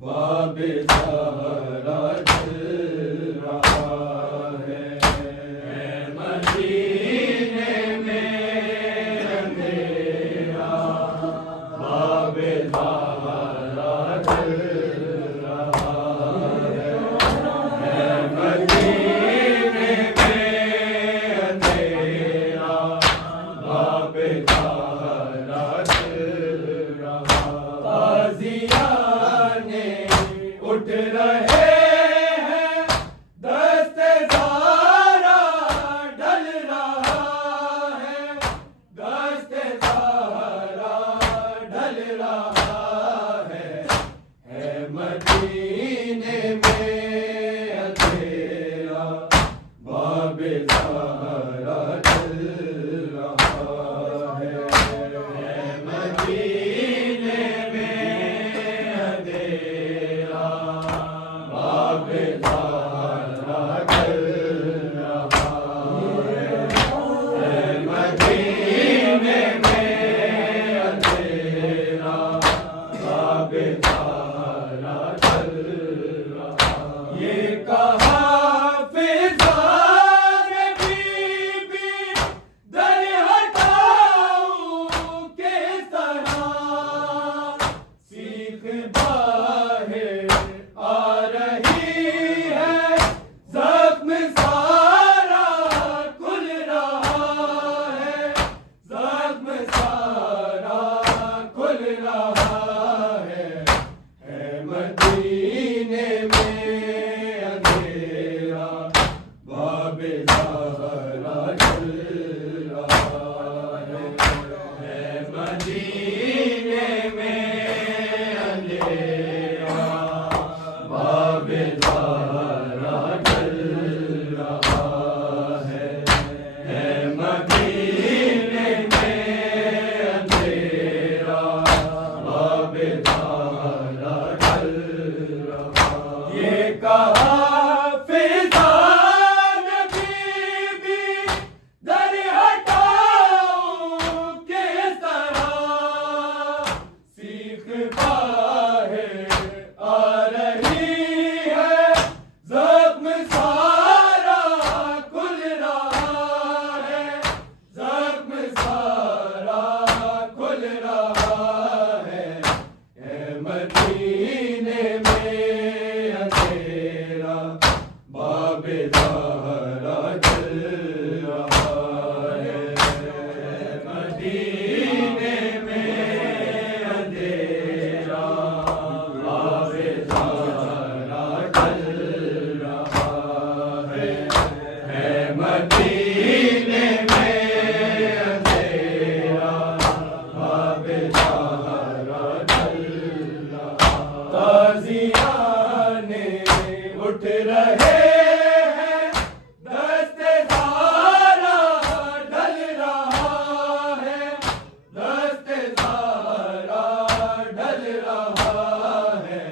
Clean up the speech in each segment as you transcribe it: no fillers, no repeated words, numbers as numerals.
باب سہارا چل رہا ہے باب زہرا جل رہا ہے، مدینے میں اندھیرا باب زہرا جل رہا ہے، مدینے میں اندھیرا باب زہرا جل رہا، تازیانے اٹھ رہے ہیں، دست زہرا ڈل رہا ہے، دست زہرا ڈل رہا ہے،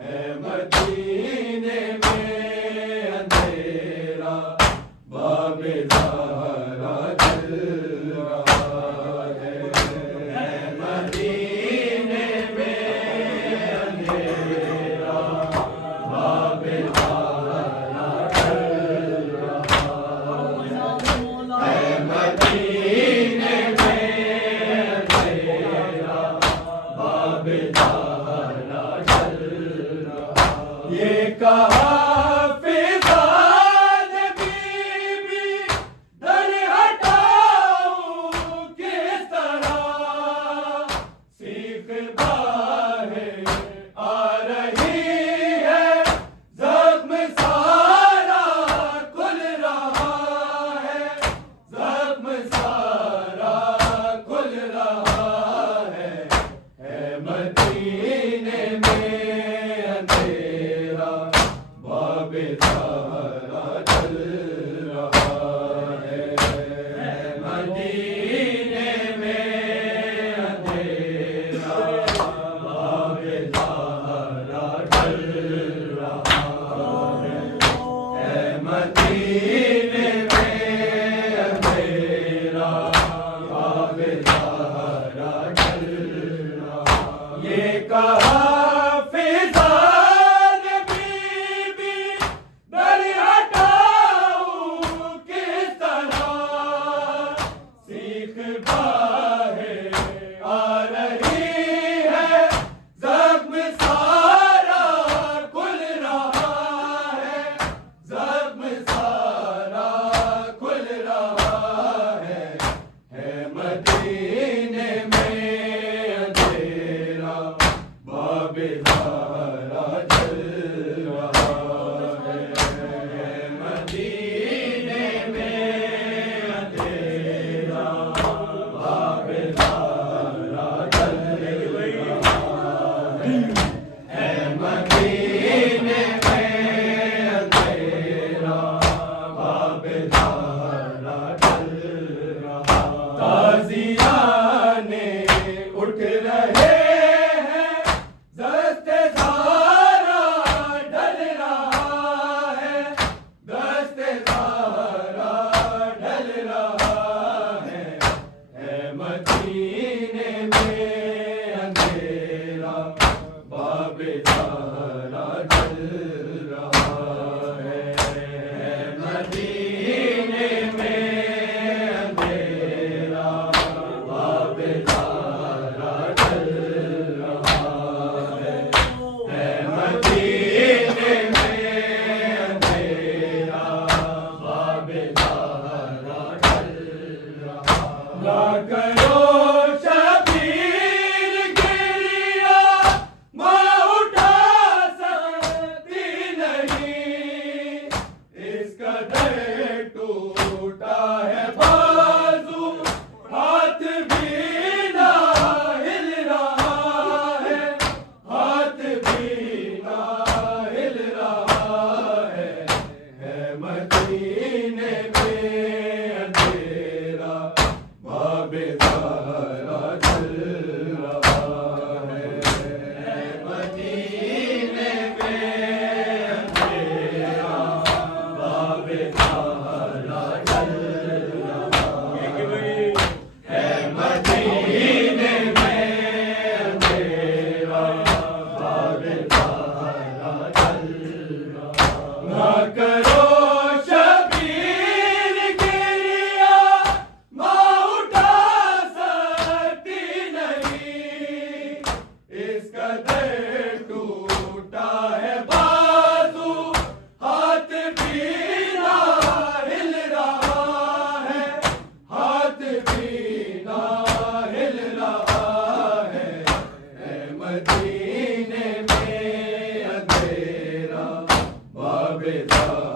اے مدینے میں اندھیرا باب زہرا جل رہا ہے، اے مدینے میں اندھیرا باب زہرا جل رہا ہے، اے مدینے میں اندھیرا باب زہرا جل رہا، یہ کہا فضا نے بی بی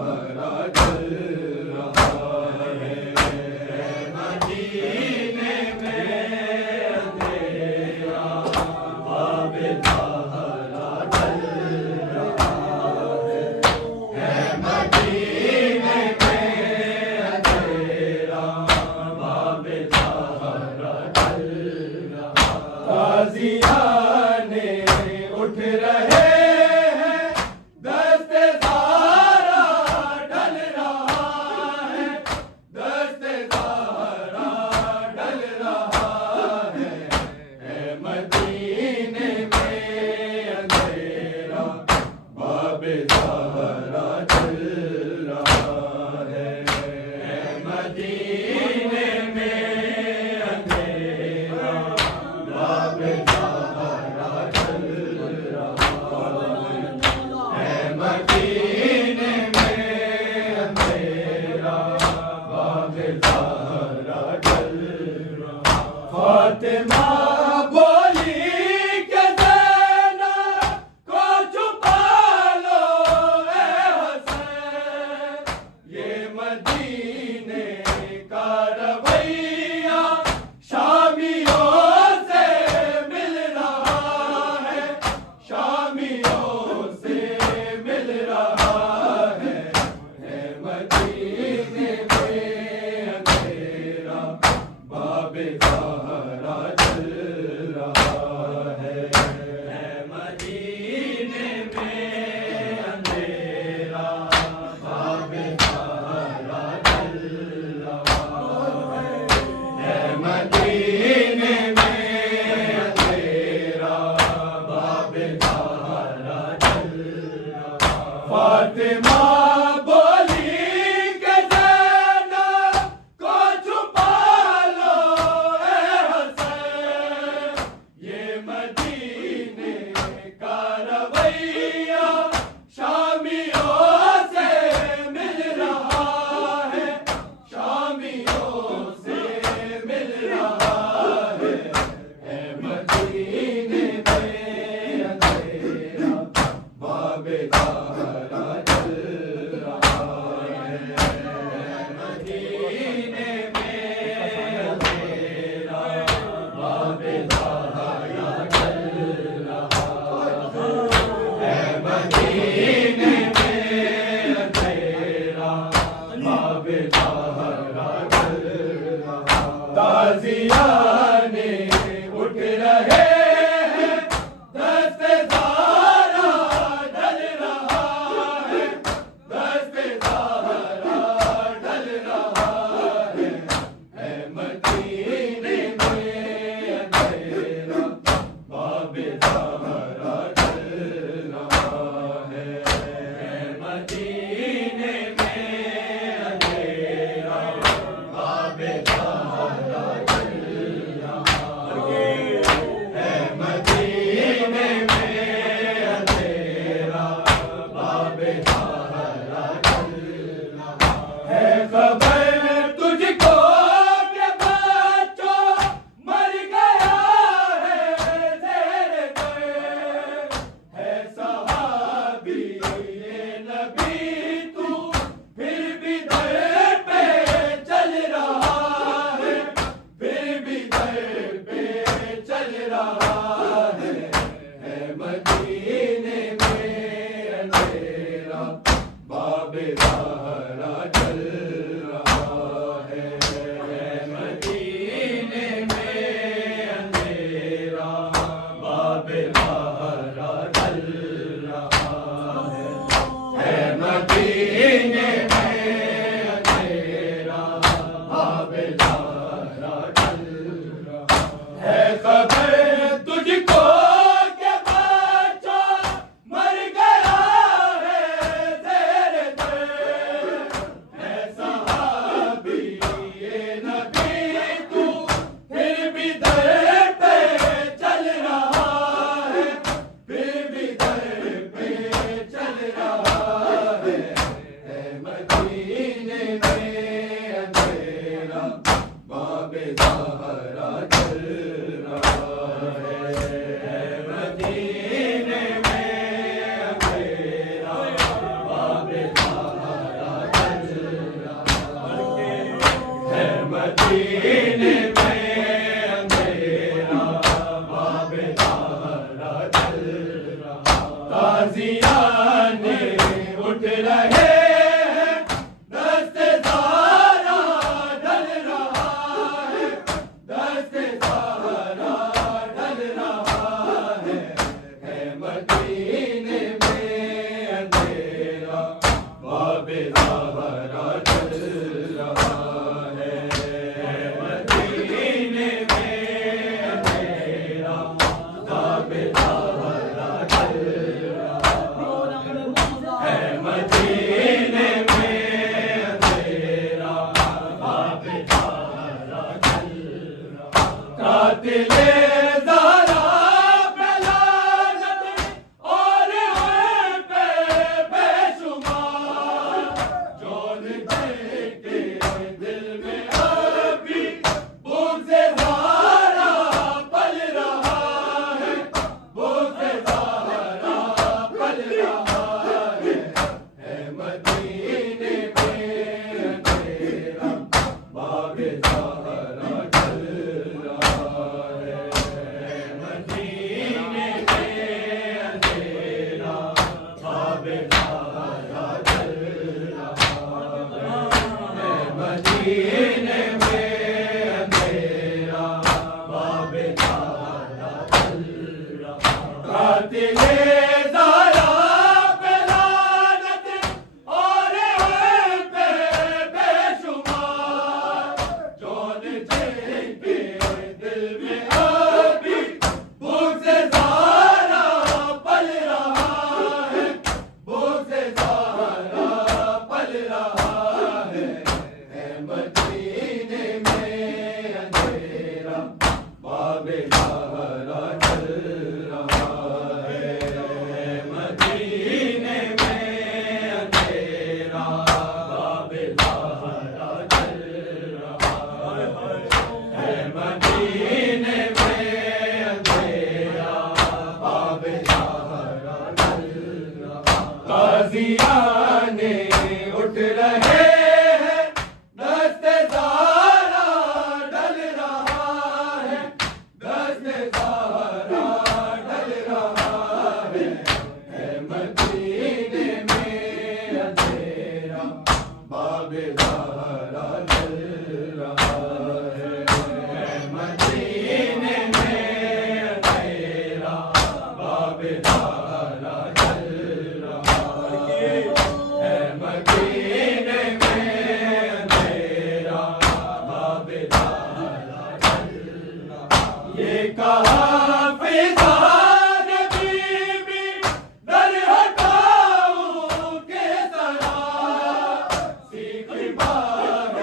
سہارا چل رہا ہے، مدینے میں اندھیرا باب سہارا چل رہا ہے، مدینے میں اندھیرا باب سہارا چل رہا ہے، غازیان اٹھ رہے ہیں، دست سہارا ڈل رہا ہے، دست سہارا ڈل رہا ہے، اے مدینے میں اندھیرا باب سہارا چل رہا ہے، اے مدینے میں اندھیرا باب سہارا چل رہا ہے، اے مدینے میں اندھیرا باب سہارا چل رہا ہے، فاطمہ بولی کہ زینب کو چھپا لو اے حسین، یہ مدینے کا رویہ شامیوں سے مل رہا ہے، شامیوں سے مل رہا ہے، اے مدینے میں اندھیرا باب سہارا چل رہا ہے، اے مدینے میں اندھیرا باب سہارا چل رہا ہے، اے مدینے میں اندھیرا باب سہارا چل رہا ہے، فاطمہ بولی کہ زینب کو چھپا لو اے حسین، یہ مدینے کا رویہ شامیوں سے مل رہا ہے، شامیوں سے مل رہا ہے، اے مدینے میں اندھیرا باب سہارا چل رہا ہے، اے مدینے میں اندھیرا باب سہارا چل رہا ہے، اے مدینے میں اندھیرا باب سہارا چل رہا ہے، غازیان اٹھ رہے ہیں، دست سہارا ڈل رہا ہے، دست سہارا ڈل رہا ہے، اے مدینے میں اندھیرا باب سہارا چل رہا ہے، اے مدینے میں اندھیرا باب سہارا چل رہا ہے، اے مدینے میں اندھیرا باب سہارا چل رہا ہے، خبر تجھ کو کہ بچوں مر گیا ہے زیر پیر، ہے صحابی نبی تو پھر بھی در پہ چل رہا ہے، پھر بھی در پہ چل رہا ہے، اے مدینے میں اندھیرا باب سہارا چل رہا ہے، اے مدینے میں اندھیرا باب سہارا چل رہا ہے، اے مدینے میں اندھیرا باب سہارا چل رہا ہے، خبر تجھ کو کہ بچوں مر گیا ہے زیر پیر، ہے مدینے میں اندھیرا باب زہرا جل رہا تازیان اٹھ رہے ہیں دست زہرا ڈل رہا ہے دست زہرا ڈل رہا ہے مدینے میں اندھیرا باب زہرا جل رہا ہے مدینے میں اندھیرا باب زہرا جل رہا ہے مدینے میں اندھیرا باب زہرا جل رہا قاتل زہرا پہ لعنت اور ان پہ بے شمار جو دیکھ کے دل میں ابھی بغض زہرا پل رہا ہے بغض زہرا پل رہا ہے مدینے میں اندھیرا باب زہرا جل رہا ہے مدینے میں اندھیرا باب زہرا جل رہا ہے مدینے میں اندھیرا باب زہرا جل رہا قاتل زہرا پہ لعنت اور ان پہ بے شمار جو دیکھ کے دل میں ابھی بغض زہرا پل رہا ہے بغض زہرا پل رہا ہے مدینے میں اندھیرا باب زہرا جل رہا ہے مدینے میں اندھیرا باب زہرا جل رہا ہے مدینے میں اندھیرا باب زہرا جل رہا قاضیان اٹھ رہے ہیں دست زہرا ڈل رہا ہے دست زہرا ڈل رہا ہے مدینے میں اندھیرا باب زہرا جل رہا ہے مدینے میں اندھیرا باب زہرا جل رہا ہے مدینے میں اندھیرا باب زہرا جل رہا یہ کہا فضا نبی بھی در ہٹاؤں کے سرا سیکھ باب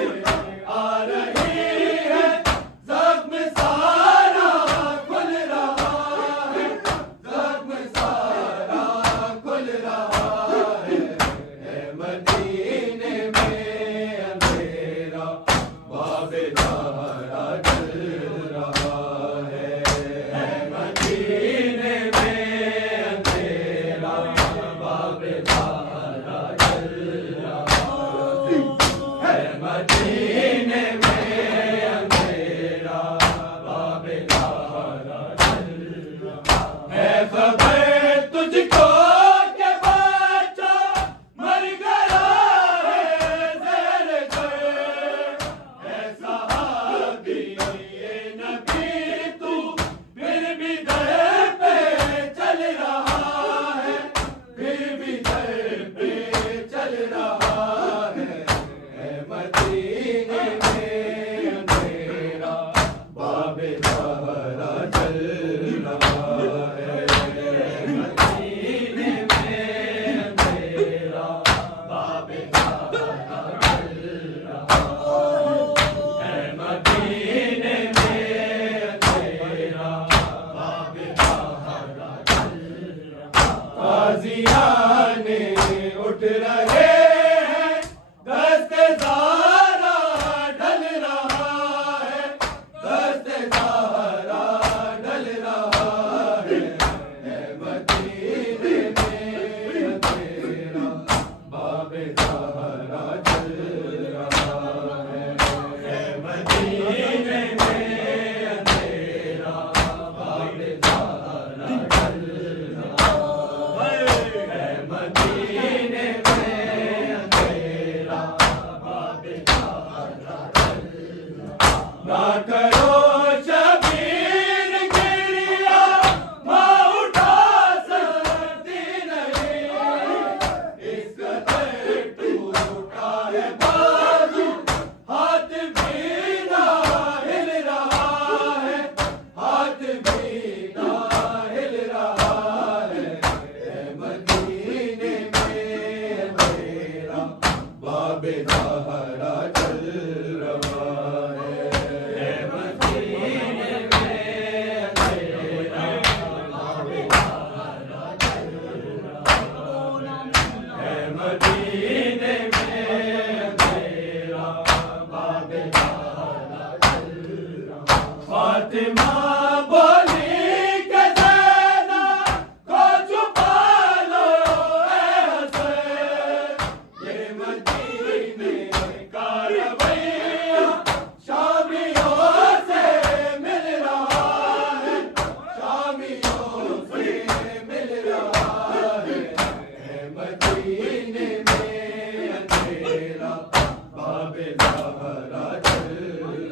باب زہرا چل رہا ہے مدینے میں اندھیرا باب زہرا چل رہا ہے مدینے میں اندھیرا باب زہرا چل رہا فاطمہ باب زہرا چل